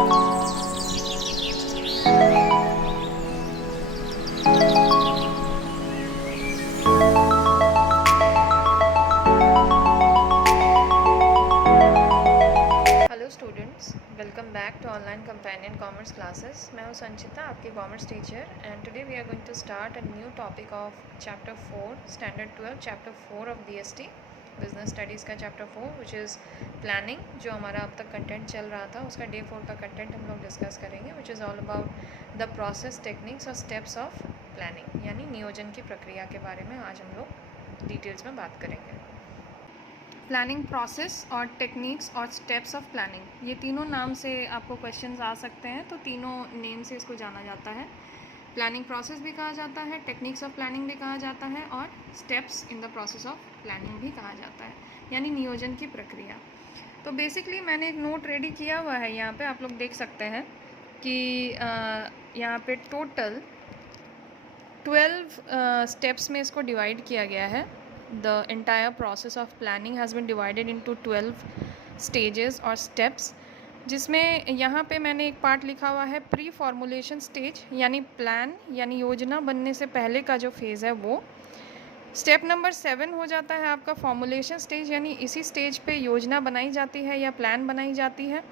Hello students, welcome back to online companion commerce classes. मैं हूं संचिता, आपकी commerce teacher, and today we are going to start a new topic of chapter 4 standard 12 chapter 4 of BST business studies का chapter 4 which is planning. जो हमारा अब तक content चल रहा था उसका डे 4 का कंटेंट हम लोग डिस्कस करेंगे, which is all about the process, techniques और स्टेप्स ऑफ प्लानिंग, यानी नियोजन की प्रक्रिया के बारे में आज हम लोग डिटेल्स में बात करेंगे। प्लानिंग प्रोसेस और टेक्निक्स और स्टेप्स ऑफ प्लानिंग, ये तीनों नाम से आपको क्वेश्चंस आ सकते हैं, तो तीनों नेम से इसको जाना जाता है। प्लानिंग प्रोसेस भी कहा जाता है, टेक्निक्स ऑफ प्लानिंग भी कहा जाता है, और steps in the process of planning भी कहा जाता है, यानी नियोजन की प्रक्रिया। तो बेसिकली मैंने एक नोट रेडी किया हुआ है, यहाँ पे आप लोग देख सकते हैं कि यहाँ पे टोटल 12 स्टेप्स में इसको डिवाइड किया गया है। The entire process of planning has been divided into 12 stages और steps, जिसमें यहाँ पे मैंने एक पार्ट लिखा हुआ है प्री फॉर्मुलेशन स्टेज, यानी प्लान यानी योजना बनने से पहले का जो फेज़ है वो। स्टेप नंबर 7 हो जाता है आपका फॉर्मुलेशन स्टेज, यानी इसी स्टेज पे योजना बनाई जाती है या प्लान बनाई जाती है।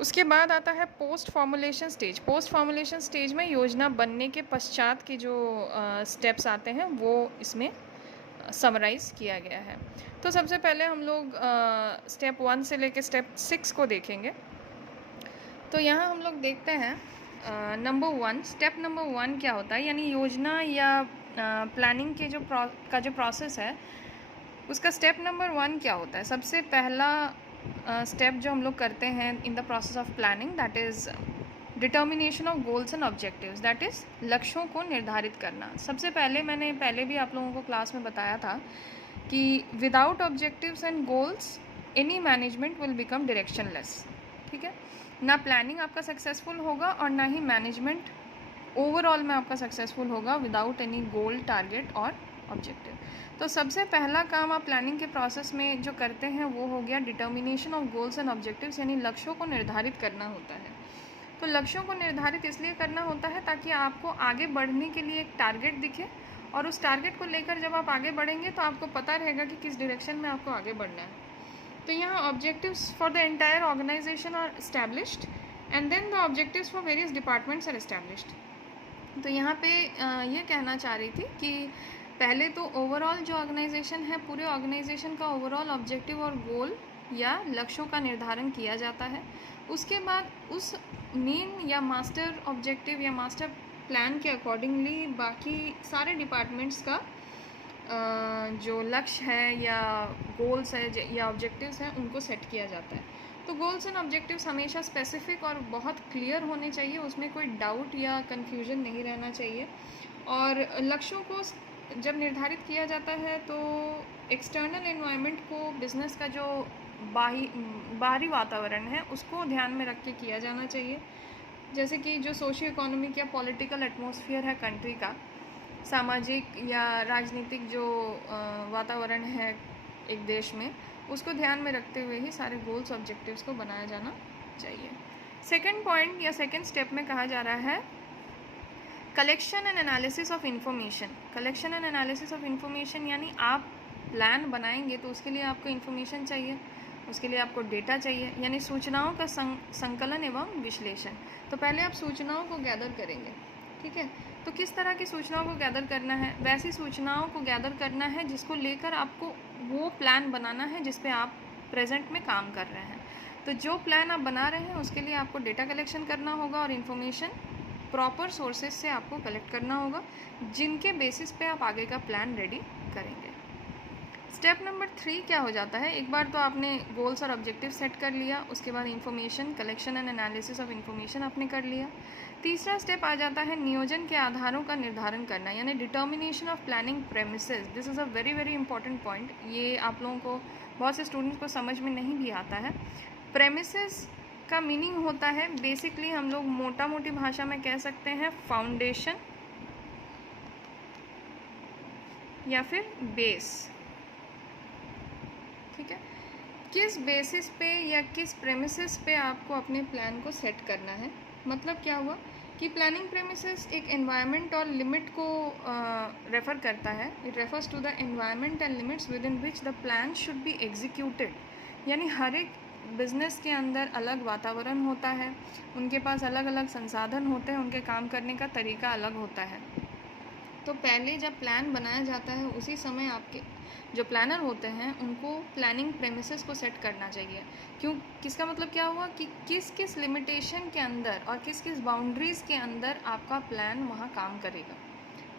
उसके बाद आता है post formulation stage. Post formulation stage में योजना बनने के पश्चात के जो स्टेप्स आते हैं वो इसमें समराइज़ किया गया है। तो सबसे पहले हम लोग स्टेप 1 से लेकर स्टेप 6 को देखेंगे। तो यहाँ हम लोग देखते हैं नंबर 1, स्टेप नंबर 1 क्या होता है, यानी योजना या प्लानिंग के जो प्रोसेस है उसका स्टेप नंबर 1 क्या होता है। सबसे पहला स्टेप जो हम लोग करते हैं in the process of planning, that is determination of goals and objectives, that is लक्ष्यों को निर्धारित करना। सबसे पहले मैंने पहले भी आप लोगों को क्लास में बताया था कि without objectives and goals any management will become directionless. ठीक है, ना प्लानिंग आपका सक्सेसफुल होगा और ना ही मैनेजमेंट ओवरऑल में आपका सक्सेसफुल होगा विदाउट एनी गोल, टारगेट और ऑब्जेक्टिव। तो सबसे पहला काम आप प्लानिंग के प्रोसेस में जो करते हैं वो हो गया determination of goals and objectives, यानी लक्ष्यों को निर्धारित करना होता है। तो लक्ष्यों को निर्धारित इसलिए करना होता है ताकि आपको आगे बढ़ने के लिए एक टारगेट दिखे, और उस टारगेट को लेकर जब आप आगे बढ़ेंगे तो आपको पता रहेगा कि किस डायरेक्शन में आपको आगे बढ़ना है। तो यहाँ objectives for the entire organization are established and then the objectives for various departments are established. तो यहाँ पे ये कहना चाह रही थी कि पहले तो ओवरऑल जो ऑर्गेनाइजेशन है, पूरे ऑर्गेनाइजेशन का ओवरऑल ऑब्जेक्टिव और गोल या लक्ष्यों का निर्धारण किया जाता है। उसके बाद उस मेन या मास्टर ऑब्जेक्टिव या मास्टर प्लान के अकॉर्डिंगली बाकी सारे डिपार्टमेंट्स का जो लक्ष्य है या गोल्स है या ऑब्जेक्टिव्स हैं उनको सेट किया जाता है। तो गोल्स एंड ऑब्जेक्टिव्स हमेशा स्पेसिफिक और बहुत क्लियर होने चाहिए, उसमें कोई डाउट या कन्फ्यूजन नहीं रहना चाहिए। और लक्ष्यों को जब निर्धारित किया जाता है तो एक्सटर्नल एनवायरनमेंट को, बिज़नेस का जो बाहरी वातावरण है उसको ध्यान में रख के किया जाना चाहिए। जैसे कि जो सोशियो इकोनॉमिक या पॉलिटिकल एटमॉस्फेयर है कंट्री का, सामाजिक या राजनीतिक जो वातावरण है एक देश में, उसको ध्यान में रखते हुए ही सारे गोल्स ऑब्जेक्टिव्स को बनाया जाना चाहिए। सेकंड पॉइंट या सेकंड स्टेप में कहा जा रहा है collection and analysis of information. Collection and analysis of information यानी आप प्लान बनाएंगे तो उसके लिए आपको इन्फॉर्मेशन चाहिए, उसके लिए आपको डेटा चाहिए, यानी सूचनाओं का संकलन एवं विश्लेषण। तो पहले आप सूचनाओं को गैदर करेंगे, ठीक है। तो किस तरह की सूचनाओं को गैदर करना है, वैसी सूचनाओं को गैदर करना है जिसको लेकर आपको वो प्लान बनाना है जिस पे आप प्रेजेंट में काम कर रहे हैं। तो जो प्लान आप बना रहे हैं उसके लिए आपको डेटा कलेक्शन करना होगा और इन्फॉर्मेशन प्रॉपर सोर्सेज से आपको कलेक्ट करना होगा, जिनके बेसिस पे आप आगे का प्लान रेडी करेंगे। स्टेप नंबर 3 क्या हो जाता है, एक बार तो आपने गोल्स और ऑब्जेक्टिव सेट कर लिया, उसके बाद information, collection and analysis of information आपने कर लिया। तीसरा स्टेप आ जाता है नियोजन के आधारों का निर्धारण करना, यानी determination of planning premises. This is a very very important point, ये आप लोगों को, बहुत से स्टूडेंट्स को समझ में नहीं भी आता है। प्रेमिसेस का मीनिंग होता है बेसिकली, हम लोग मोटा मोटी भाषा में कह सकते हैं फाउंडेशन या फिर बेस, ठीक है। किस बेसिस पे या किस प्रेमिसेस पे आपको अपने प्लान को सेट करना है। मतलब क्या हुआ कि प्लानिंग प्रेमिसेस एक एनवायरनमेंट और लिमिट को रेफ़र करता है। It refers to the environment and limits within which the plan should be executed. यानी हर एक बिज़नेस के अंदर अलग वातावरण होता है, उनके पास अलग अलग संसाधन होते हैं, उनके काम करने का तरीका अलग होता है। तो पहले जब प्लान बनाया जाता है उसी समय आपके जो प्लानर होते हैं उनको प्लानिंग प्रेमिसेस को सेट करना चाहिए। क्यों, किसका मतलब क्या हुआ कि किस किस लिमिटेशन के अंदर और किस किस बाउंड्रीज़ के अंदर आपका प्लान वहाँ काम करेगा।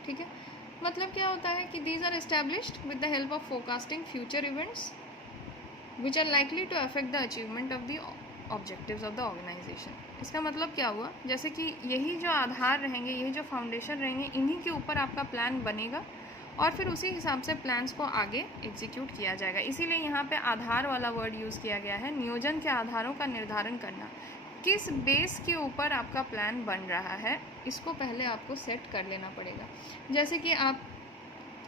ठीक है, मतलब क्या होता है कि these are established with the help of forecasting future events which are likely to affect the achievement of the objectives of the organization. इसका मतलब क्या हुआ, जैसे कि यही जो आधार रहेंगे, यही जो फाउंडेशन रहेंगे, इन्हीं के ऊपर आपका प्लान बनेगा और फिर उसी हिसाब से प्लान्स को आगे एग्जीक्यूट किया जाएगा। इसीलिए यहाँ पे आधार वाला वर्ड यूज़ किया गया है। नियोजन के आधारों का निर्धारण करना, किस बेस के ऊपर आपका प्लान बन रहा है, इसको पहले आपको सेट कर लेना पड़ेगा। जैसे कि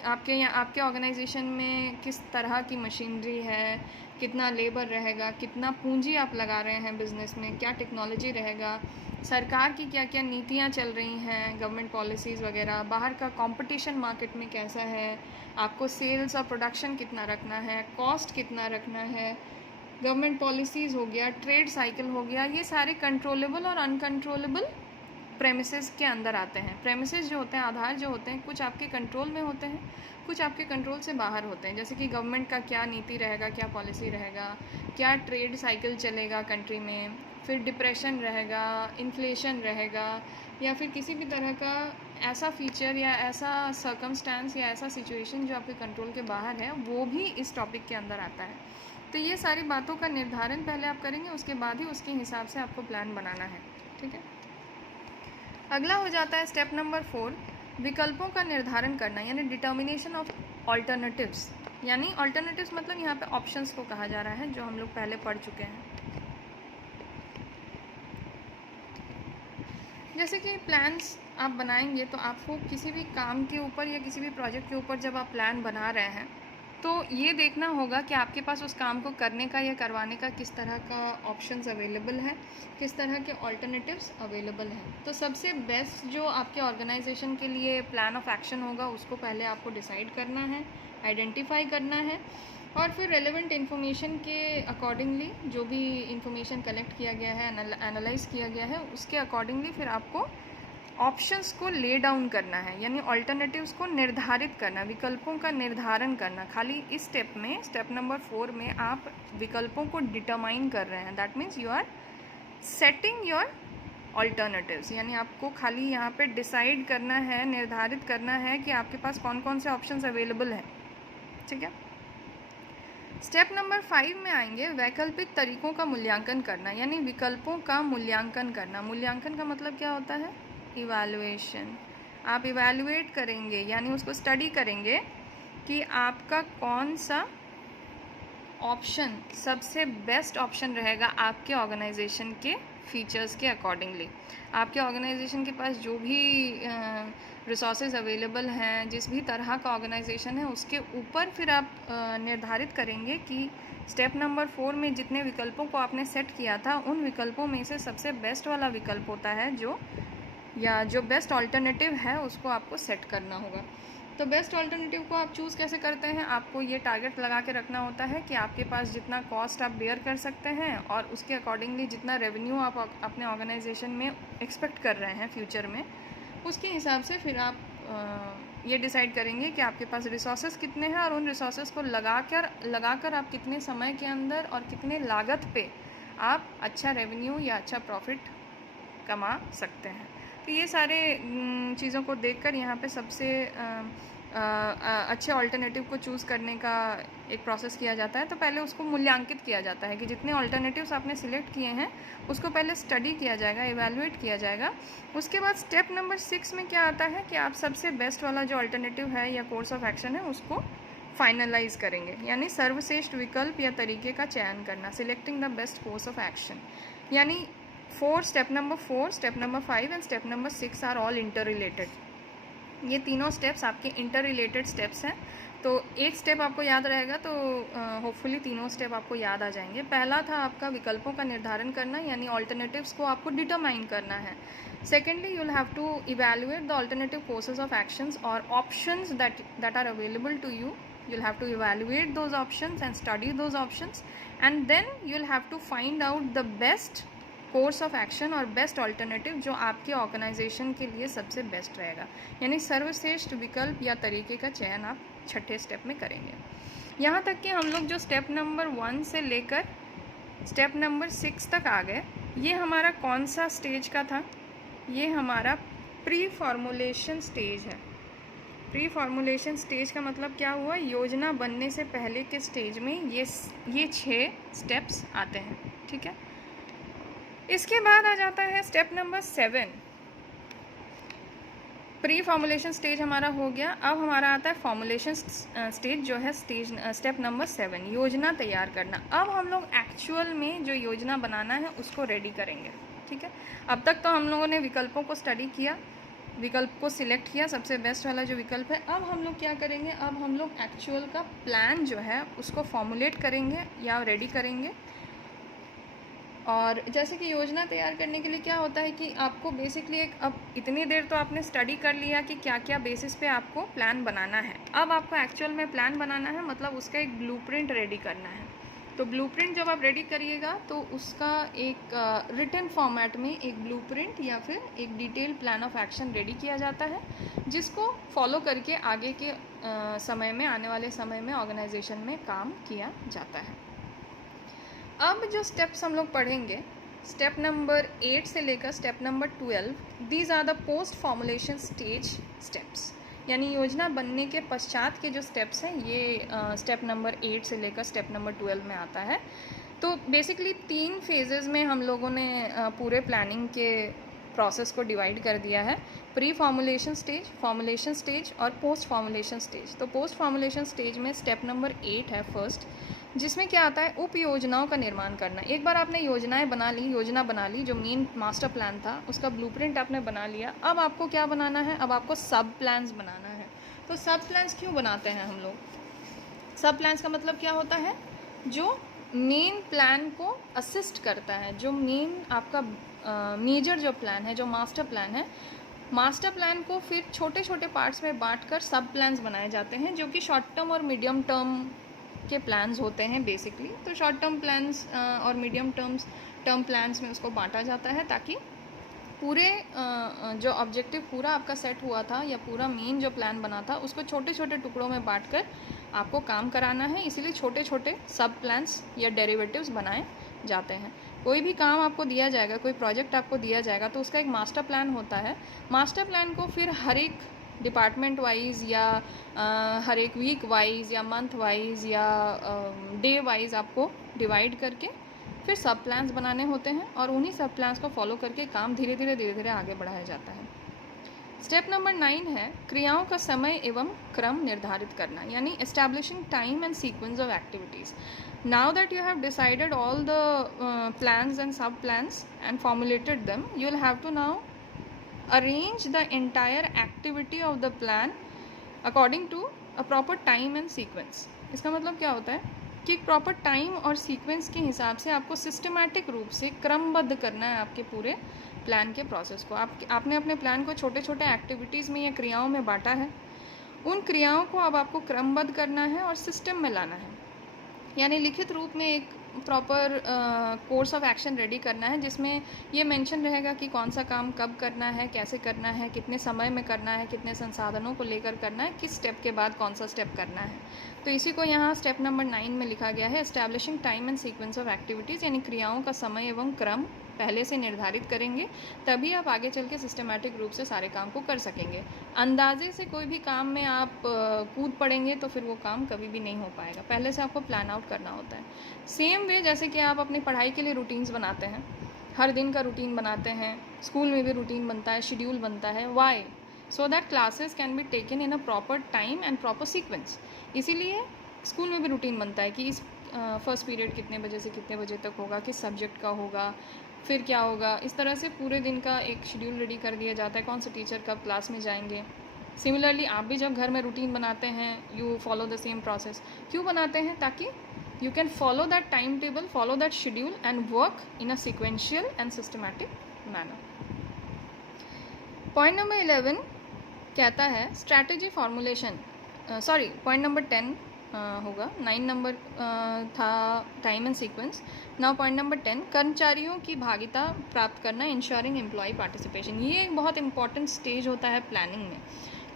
आपके ऑर्गेनाइजेशन में किस तरह की मशीनरी है, कितना लेबर रहेगा, कितना पूंजी आप लगा रहे हैं बिज़नेस में, क्या टेक्नोलॉजी रहेगा, सरकार की क्या क्या नीतियाँ चल रही हैं, गवर्नमेंट पॉलिसीज़ वगैरह, बाहर का कंपटीशन मार्केट में कैसा है, आपको सेल्स और प्रोडक्शन कितना रखना है, कॉस्ट कितना रखना है, गवर्नमेंट पॉलिसीज़ हो गया, ट्रेड साइकिल हो गया, ये सारे कंट्रोलेबल और अनकंट्रोलेबल प्रेमिसेस के अंदर आते हैं। प्रेमिसेस जो होते हैं, आधार जो होते हैं, कुछ आपके कंट्रोल में होते हैं, कुछ आपके कंट्रोल से बाहर होते हैं। जैसे कि गवर्नमेंट का क्या नीति रहेगा, क्या पॉलिसी रहेगा, क्या ट्रेड साइकिल चलेगा कंट्री में, फिर डिप्रेशन रहेगा, इन्फ्लेशन रहेगा, या फिर किसी भी तरह का ऐसा फीचर या ऐसा सर्कमस्टांस या ऐसा सिचुएशन जो आपके कंट्रोल के बाहर है, वो भी इस टॉपिक के अंदर आता है। तो ये सारी बातों का निर्धारण पहले आप करेंगे, उसके बाद ही उसके हिसाब से आपको प्लान बनाना है। ठीक है, अगला हो जाता है स्टेप नंबर 4, विकल्पों का निर्धारण करना, यानी डिटर्मिनेशन ऑफ ऑल्टरनेटिव्स। यानी ऑल्टरनेटिव्स मतलब यहाँ पे ऑप्शंस को कहा जा रहा है, जो हम लोग पहले पढ़ चुके हैं। जैसे कि प्लान्स आप बनाएंगे तो आपको किसी भी काम के ऊपर या किसी भी प्रोजेक्ट के ऊपर जब आप प्लान बना रहे हैं तो ये देखना होगा कि आपके पास उस काम को करने का या करवाने का किस तरह का ऑप्शंस अवेलेबल है, किस तरह के ऑल्टरनेटिव्स अवेलेबल हैं। तो सबसे बेस्ट जो आपके ऑर्गेनाइजेशन के लिए प्लान ऑफ एक्शन होगा उसको पहले आपको डिसाइड करना है, आइडेंटिफाई करना है, और फिर रेलेवेंट इन्फॉर्मेशन के अकॉर्डिंगली जो भी इन्फॉर्मेशन कलेक्ट किया गया है, एनालाइज किया गया है, उसके अकॉर्डिंगली फिर आपको ऑप्शंस को ले डाउन करना है, यानी ऑल्टरनेटिव्स को निर्धारित करना, विकल्पों का निर्धारण करना। खाली इस स्टेप में, स्टेप नंबर 4 में आप विकल्पों को डिटरमाइन कर रहे हैं। That means you are setting your alternatives, यानी आपको खाली यहाँ पे डिसाइड करना है, निर्धारित करना है कि आपके पास कौन कौन से ऑप्शंस अवेलेबल हैं। ठीक है, स्टेप नंबर 5 में आएंगे वैकल्पिक तरीकों का मूल्यांकन करना, यानी विकल्पों का मूल्यांकन करना। मूल्यांकन का मतलब क्या होता है, इवैल्यूएशन। आप इवैल्यूएट करेंगे, यानी उसको स्टडी करेंगे कि आपका कौन सा ऑप्शन सबसे बेस्ट ऑप्शन रहेगा आपके ऑर्गेनाइजेशन के फीचर्स के अकॉर्डिंगली। आपके ऑर्गेनाइजेशन के पास जो भी रिसोर्सेज अवेलेबल हैं, जिस भी तरह का ऑर्गेनाइजेशन है, उसके ऊपर फिर आप निर्धारित करेंगे कि स्टेप नंबर 4 में जितने विकल्पों को आपने सेट किया था उन विकल्पों में से सबसे बेस्ट वाला विकल्प होता है जो बेस्ट ऑल्टरनेटिव है, उसको आपको सेट करना होगा। तो बेस्ट ऑल्टरनेटिव को आप चूज़ कैसे करते हैं, आपको ये टारगेट लगा के रखना होता है कि आपके पास जितना कॉस्ट आप बेयर कर सकते हैं और उसके अकॉर्डिंगली जितना रेवेन्यू आप अपने ऑर्गेनाइजेशन में एक्सपेक्ट कर रहे हैं फ्यूचर में, उसके हिसाब से फिर आप ये डिसाइड करेंगे कि आपके पास रिसोर्सेज कितने हैं और उन रिसोर्सेज को लगाकर आप कितने समय के अंदर और कितने लागत पे आप अच्छा रेवेन्यू या अच्छा प्रॉफिट कमा सकते हैं। तो ये सारे चीज़ों को देखकर यहाँ पे सबसे अच्छे ऑल्टरनेटिव को चूज़ करने का एक प्रोसेस किया जाता है। तो पहले उसको मूल्यांकित किया जाता है कि जितने ऑल्टरनेटिव्स आपने सिलेक्ट किए हैं उसको पहले स्टडी किया जाएगा, इवैल्यूएट किया जाएगा। उसके बाद स्टेप नंबर 6 में क्या आता है कि आप सबसे बेस्ट वाला जो ऑल्टरनेटिव है या कोर्स ऑफ एक्शन है उसको फाइनलाइज करेंगे, यानी सर्वश्रेष्ठ विकल्प या तरीके का चयन करना, selecting the best course of action. यानी step number 4, step number 5 and step number 6 are all inter related. ये तीनों स्टेप्स आपके इंटर रिलेटेड स्टेप्स हैं तो एक स्टेप आपको याद रहेगा, तो होपफुली तीनों स्टेप आपको याद आ जाएंगे। पहला था आपका विकल्पों का निर्धारण करना, यानी ऑल्टरनेटिव्स को आपको डिटरमाइन करना है। Secondly, you will have to evaluate the alternative courses of actions और options that are available to you. You'll have to evaluate those options and study those options, and then you'll have to find out the best course of action और best alternative जो आपके organisation के लिए सबसे best रहेगा, यानी सर्वश्रेष्ठ विकल्प या तरीके का चयन आप छठे स्टेप में करेंगे। यहाँ तक कि हम लोग जो स्टेप नंबर 1 से लेकर स्टेप नंबर 6 तक आ गए, ये हमारा कौन सा स्टेज का था? ये हमारा प्री फॉर्मुलेशन स्टेज है। प्री फॉर्मुलेशन स्टेज का मतलब क्या हुआ? योजना बनने से पहले के स्टेज में ये 6 स्टेप्स आते हैं, ठीक है। इसके बाद आ जाता है step number 7। Pre formulation stage हमारा हो गया। अब हमारा आता है फॉर्मुलेशन स्टेज, जो है स्टेप नंबर 7, योजना तैयार करना। अब हम लोग एक्चुअल में जो योजना बनाना है उसको रेडी करेंगे, ठीक है। अब तक तो हम लोगों ने विकल्पों को स्टडी किया, विकल्प को सिलेक्ट किया, सबसे बेस्ट वाला जो विकल्प है। अब हम लोग क्या करेंगे? अब हम लोग एक्चुअल का प्लान जो है उसको फॉर्मुलेट करेंगे या रेडी करेंगे। और जैसे कि योजना तैयार करने के लिए क्या होता है कि आपको बेसिकली अब इतनी देर तो आपने स्टडी कर लिया कि क्या क्या बेसिस पे आपको प्लान बनाना है। अब आपको एक्चुअल में प्लान बनाना है, मतलब उसका एक ब्लूप्रिंट रेडी करना है। तो ब्लूप्रिंट जब आप रेडी करिएगा तो उसका एक रिटन फॉर्मेट में एक ब्लूप्रिंट या फिर एक detail plan of action ready किया जाता है, जिसको फॉलो करके आगे के समय में, आने वाले समय में ऑर्गेनाइजेशन में काम किया जाता है। अब जो स्टेप्स हम लोग पढ़ेंगे, स्टेप नंबर 8 से लेकर step number 12, these are the post formulation stage steps, यानी योजना बनने के पश्चात के जो स्टेप्स हैं, ये स्टेप नंबर 8 से लेकर स्टेप नंबर 12 में आता है। तो बेसिकली 3 फेजेज़ में हम लोगों ने पूरे प्लानिंग के प्रोसेस को डिवाइड कर दिया है। प्री फॉर्मुलेशन स्टेज और पोस्ट फॉर्मुलेशन स्टेज। तो पोस्ट फॉर्मुलेशन स्टेज में स्टेप नंबर 8 है फर्स्ट, जिसमें क्या आता है? उप योजनाओं का निर्माण करना। एक बार आपने योजना बना ली, जो मेन मास्टर प्लान था उसका ब्लूप्रिंट आपने बना लिया। अब आपको क्या बनाना है? अब आपको सब प्लान्स बनाना है। तो सब प्लान्स क्यों बनाते हैं हम लोग? सब प्लान्स का मतलब क्या होता है? जो मेन प्लान को असिस्ट करता है, जो मेन आपका मेजर जो प्लान है, जो मास्टर प्लान है, मास्टर प्लान को फिर छोटे छोटे पार्ट्स में बांटकर सब प्लान्स बनाए जाते हैं, जो कि शॉर्ट टर्म और मीडियम टर्म के प्लान्स होते हैं बेसिकली। तो शॉर्ट टर्म प्लान्स और मीडियम टर्म प्लान्स में उसको बांटा जाता है, ताकि पूरे जो ऑब्जेक्टिव पूरा आपका सेट हुआ था या पूरा मेन जो प्लान बना था उसको छोटे छोटे टुकड़ों में बांटकर आपको काम कराना है। इसीलिए छोटे छोटे सब प्लान्स या डेरिवेटिव्स बनाए जाते हैं। कोई भी काम आपको दिया जाएगा, कोई प्रोजेक्ट आपको दिया जाएगा, तो उसका एक मास्टर प्लान होता है। मास्टर प्लान को फिर हर एक डिपार्टमेंट वाइज या हर एक वीक वाइज या मंथ वाइज या डे वाइज आपको डिवाइड करके फिर सब प्लान्स बनाने होते हैं, और उन्हीं सब प्लान्स को फॉलो करके काम धीरे धीरे आगे बढ़ाया जाता है। स्टेप नंबर 9 है क्रियाओं का समय एवं क्रम निर्धारित करना, यानी establishing time and sequence of activities. Now that you have decided all the plans and sub plans and formulated them, you will have to now arrange the entire activity of the plan according to a proper time and sequence. इसका मतलब क्या होता है कि proper time और sequence के हिसाब से आपको सिस्टमैटिक रूप से क्रमबद्ध करना है आपके पूरे प्लान के प्रोसेस को। आपने अपने प्लान को छोटे छोटे एक्टिविटीज़ में या क्रियाओं में बांटा है। उन क्रियाओं को अब आपको क्रमबद्ध करना है और सिस्टम में लाना है, यानी लिखित रूप में एक proper course of action ready करना है, जिसमें ये मेंशन रहेगा कि कौन सा काम कब करना है, कैसे करना है, कितने समय में करना है, कितने संसाधनों को लेकर करना है, किस स्टेप के बाद कौन सा स्टेप करना है। तो इसी को यहाँ स्टेप नंबर 9 में लिखा गया है, establishing time and sequence of activities, यानी क्रियाओं का समय एवं क्रम पहले से निर्धारित करेंगे, तभी आप आगे चल के सिस्टमैटिक रूप से सारे काम को कर सकेंगे। अंदाजे से कोई भी काम में आप कूद पड़ेंगे तो फिर वो काम कभी भी नहीं हो पाएगा। पहले से आपको प्लान आउट करना होता है। सेम वे जैसे कि आप अपनी पढ़ाई के लिए रूटीन्स बनाते हैं, हर दिन का रूटीन बनाते हैं, स्कूल में भी रूटीन बनता है, शेड्यूल बनता है। Why? So that classes can be taken in a proper time and proper sequence. इसीलिए स्कूल में भी रूटीन बनता है कि इस फर्स्ट पीरियड कितने बजे से कितने बजे तक होगा, किस सब्जेक्ट का होगा, फिर क्या होगा। इस तरह से पूरे दिन का एक शेड्यूल रेडी कर दिया जाता है, कौन से टीचर कब क्लास में जाएंगे, सिमिलरली आप भी जब घर में रूटीन बनाते हैं, you follow the same process. क्यों बनाते हैं? ताकि you can follow that timetable, follow that schedule and work in a sequential and systematic manner. Point number 11 कहता है strategy formulation, point number 10 होगा, 9 नंबर था time and sequence. Now point number 10, कर्मचारियों की भागीदारी प्राप्त करना, इंश्योरिंग एम्प्लॉय पार्टिसिपेशन। ये एक बहुत इंपॉर्टेंट स्टेज होता है प्लानिंग में।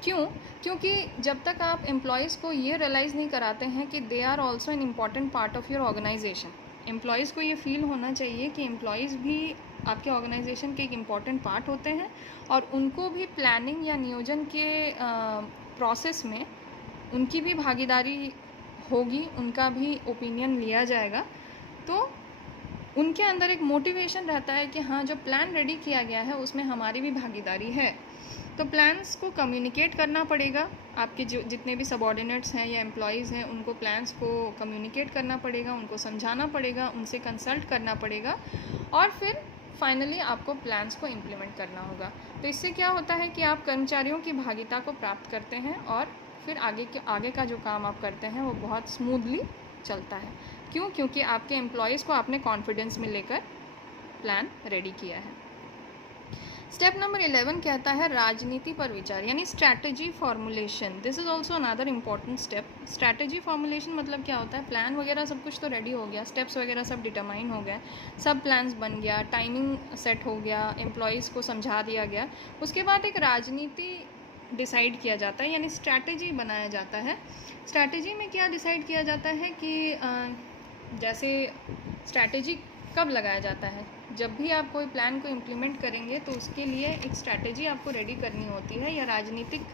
क्यों? क्योंकि जब तक आप एम्प्लॉयज़ को ये रियलाइज़ नहीं कराते हैं कि they are also an important part of your organization, employees को ये फील होना चाहिए कि एम्प्लॉयज़ भी आपके ऑर्गेनाइजेशन के एक इम्पॉर्टेंट पार्ट होते हैं और उनको भी प्लानिंग या नियोजन के प्रोसेस में उनकी भी भागीदारी होगी, उनका भी ओपिनियन लिया जाएगा, तो उनके अंदर एक मोटिवेशन रहता है कि हाँ, जो प्लान रेडी किया गया है उसमें हमारी भी भागीदारी है। तो प्लान्स को कम्युनिकेट करना पड़ेगा, आपके जो जितने भी सबऑर्डिनेट्स हैं या एम्प्लॉयज़ हैं उनको प्लान्स को कम्युनिकेट करना पड़ेगा, उनको समझाना पड़ेगा, उनसे कंसल्ट करना पड़ेगा और फिर फाइनली आपको प्लान्स को इम्प्लीमेंट करना होगा। तो इससे क्या होता है कि आप कर्मचारियों की भागीदारी को प्राप्त करते हैं और फिर आगे का जो काम आप करते हैं वो बहुत स्मूथली चलता है। क्यों? क्योंकि आपके एम्प्लॉयज़ को आपने कॉन्फिडेंस में लेकर प्लान रेडी किया है। स्टेप नंबर 11 कहता है राजनीति पर विचार, यानी strategy formulation. This is also another important step. Strategy formulation मतलब क्या होता है? प्लान वगैरह सब कुछ तो रेडी हो गया, स्टेप्स वगैरह सब डिटरमाइन हो गया, सब प्लान्स बन गया, टाइमिंग सेट हो गया, एम्प्लॉयज़ को समझा दिया गया। उसके बाद एक राजनीति डिसाइड किया जाता है, यानी स्ट्रैटेजी बनाया जाता है। स्ट्रैटेजी में क्या डिसाइड किया जाता है कि जैसे स्ट्रैटेजी कब लगाया जाता है? जब भी आप कोई प्लान को इम्प्लीमेंट करेंगे तो उसके लिए एक स्ट्रैटेजी आपको रेडी करनी होती है या राजनीतिक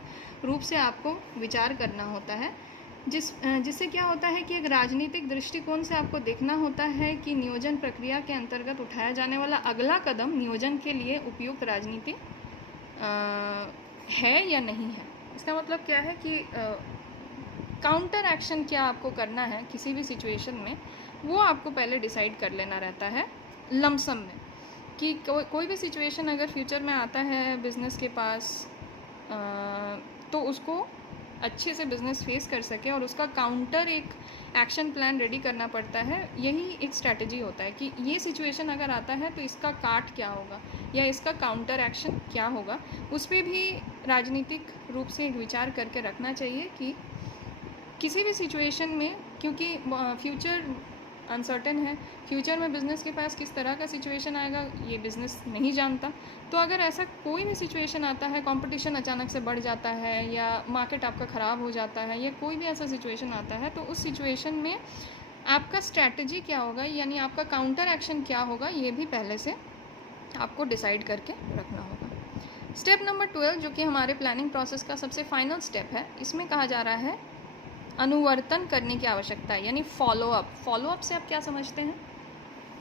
रूप से आपको विचार करना होता है, जिससे क्या होता है कि एक राजनीतिक दृष्टिकोण से आपको देखना होता है कि नियोजन प्रक्रिया के अंतर्गत उठाया जाने वाला अगला कदम नियोजन के लिए उपयुक्त राजनीति है या नहीं है। इसका मतलब क्या है कि काउंटर एक्शन क्या आपको करना है किसी भी सिचुएशन में, वो आपको पहले डिसाइड कर लेना रहता है लमसम में, कि कोई भी सिचुएशन अगर फ्यूचर में आता है बिज़नेस के पास तो उसको अच्छे से बिज़नेस फेस कर सके और उसका काउंटर एक एक्शन प्लान रेडी करना पड़ता है। यही एक स्ट्रैटेजी होता है कि ये सिचुएशन अगर आता है तो इसका काट क्या होगा या इसका काउंटर एक्शन क्या होगा। उस पर भी राजनीतिक रूप से एक विचार करके रखना चाहिए कि किसी भी सिचुएशन में, क्योंकि फ्यूचर अनसर्टेन है, फ्यूचर में बिज़नेस के पास किस तरह का सिचुएशन आएगा ये बिज़नेस नहीं जानता। तो अगर ऐसा कोई भी सिचुएशन आता है, कंपटीशन अचानक से बढ़ जाता है या मार्केट आपका ख़राब हो जाता है या कोई भी ऐसा सिचुएशन आता है, तो उस सिचुएशन में आपका स्ट्रैटेजी क्या होगा, यानी आपका काउंटर एक्शन क्या होगा, ये भी पहले से आपको डिसाइड करके रखना होगा। स्टेप नंबर 12 जो कि हमारे प्लानिंग प्रोसेस का सबसे फाइनल स्टेप है, इसमें कहा जा रहा है अनुवर्तन करने की आवश्यकता है, यानी फॉलोअप। फॉलोअप से आप क्या समझते हैं?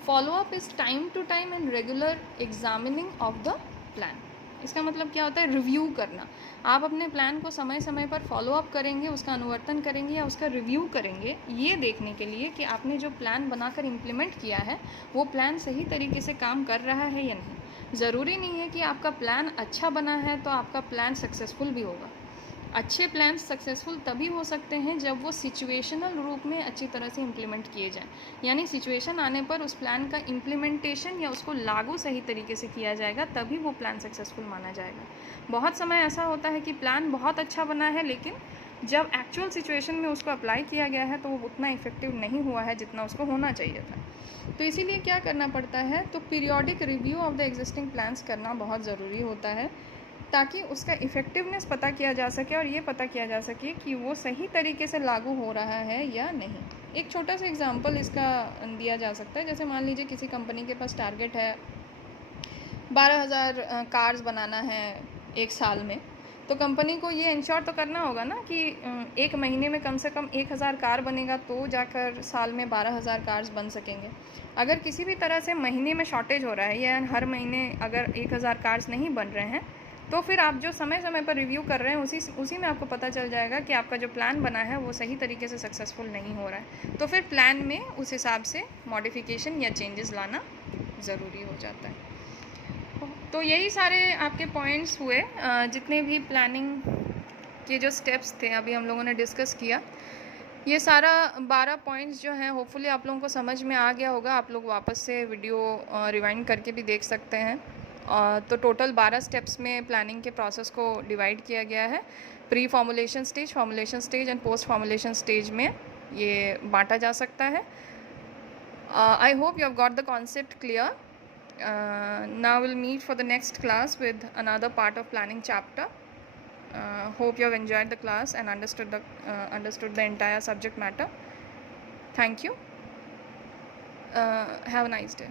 Follow-up is time to time and regular examining of the plan. इसका मतलब क्या होता है? रिव्यू करना। आप अपने प्लान को समय समय पर फॉलोअप करेंगे, उसका अनुवर्तन करेंगे या उसका रिव्यू करेंगे, ये देखने के लिए कि आपने जो प्लान बनाकर इम्प्लीमेंट किया है वो प्लान सही तरीके से काम कर रहा है या नहीं। ज़रूरी नहीं है कि आपका प्लान अच्छा बना है तो आपका प्लान सक्सेसफुल भी होगा। अच्छे प्लान सक्सेसफुल तभी हो सकते हैं जब वो सिचुएशनल रूप में अच्छी तरह से इम्प्लीमेंट किए जाएं, यानी सिचुएशन आने पर उस प्लान का इम्प्लीमेंटेशन या उसको लागू सही तरीके से किया जाएगा, तभी वो प्लान सक्सेसफुल माना जाएगा। बहुत समय ऐसा होता है कि प्लान बहुत अच्छा बना है लेकिन जब एक्चुअल सिचुएशन में उसको अप्लाई किया गया है तो वो उतना इफेक्टिव नहीं हुआ है जितना उसको होना चाहिए था। तो इसीलिए क्या करना पड़ता है? तो periodic review of the existing plans करना बहुत ज़रूरी होता है ताकि उसका इफ़ेक्टिवनेस पता किया जा सके और ये पता किया जा सके कि वो सही तरीके से लागू हो रहा है या नहीं। एक छोटा सा एग्जांपल इसका दिया जा सकता है। जैसे मान लीजिए किसी कंपनी के पास टारगेट है 12,000 कार्स बनाना है एक साल में, तो कंपनी को ये इंश्योर तो करना होगा ना कि एक महीने में कम से कम 1,000 कार बनेगा तो जाकर साल में 12,000 कार्स बन सकेंगे। अगर किसी भी तरह से महीने में शॉर्टेज हो रहा है या हर महीने अगर 1,000 कार्स नहीं बन रहे हैं, तो फिर आप जो समय समय पर रिव्यू कर रहे हैं उसी में आपको पता चल जाएगा कि आपका जो प्लान बना है वो सही तरीके से सक्सेसफुल नहीं हो रहा है। तो फिर प्लान में उस हिसाब से मॉडिफिकेशन या चेंजेस लाना ज़रूरी हो जाता है। तो यही सारे आपके पॉइंट्स हुए जितने भी प्लानिंग ये जो स्टेप्स थे अभी हम लोगों ने डिस्कस किया, ये सारा 12 पॉइंट्स जो हैं होपफुली आप लोगों को समझ में आ गया होगा। आप लोग वापस से वीडियो रिवाइंड करके भी देख सकते हैं। तो टोटल 12 स्टेप्स में प्लानिंग के प्रोसेस को डिवाइड किया गया है। Pre formulation stage and post formulation stage में ये बांटा जा सकता है। I hope you have got the concept clear. Now we'll meet for the next class with another part of planning chapter. Hope you have enjoyed the class and understood the entire subject matter. Thank you. Have a nice day.